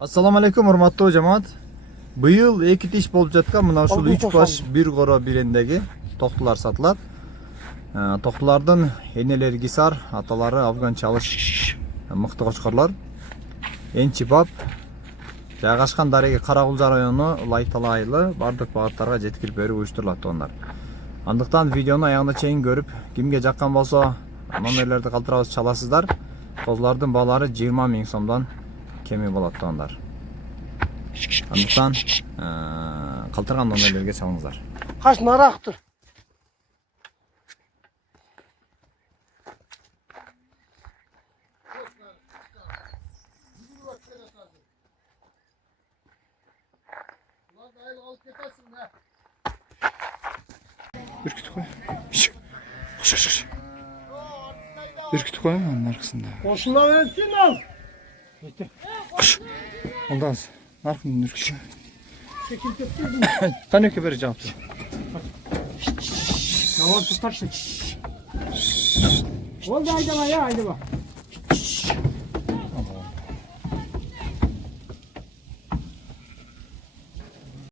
Assalamu alaikum hurmatly cemaat. Bıyıl iki iş bolup жаткан мына ушул 3 баш бир кора бирендеги токтулар сатылат. Токтулардын энелери Гисар, аталары Афган чалыш мыкты кочкорлор. Энчи бап жайгашкан дареги Карагулжа району Лайтала айылы бардык багыттарга жеткирип берүү уюштурулат ондар. Андыктан видеону аягына чейин көрүп, кимге жаккан болсо номерлерди калтырабыз чаласыздар. Козулардын баалары 20 000 сомдон kemi болот ондар. Андыктан калтырган номерлерге чалыңыздар. Kaç naraktır. Ürkütü koy. Ürkütü koy mu onun arkasında? Boşuna versin al. Oldu az. Narkın ürkütü. Çekil tepkirdin. Tanıyor ki böyle cevaptı. Yalan tutarsın. Oldu haydi bak ya haydi bak.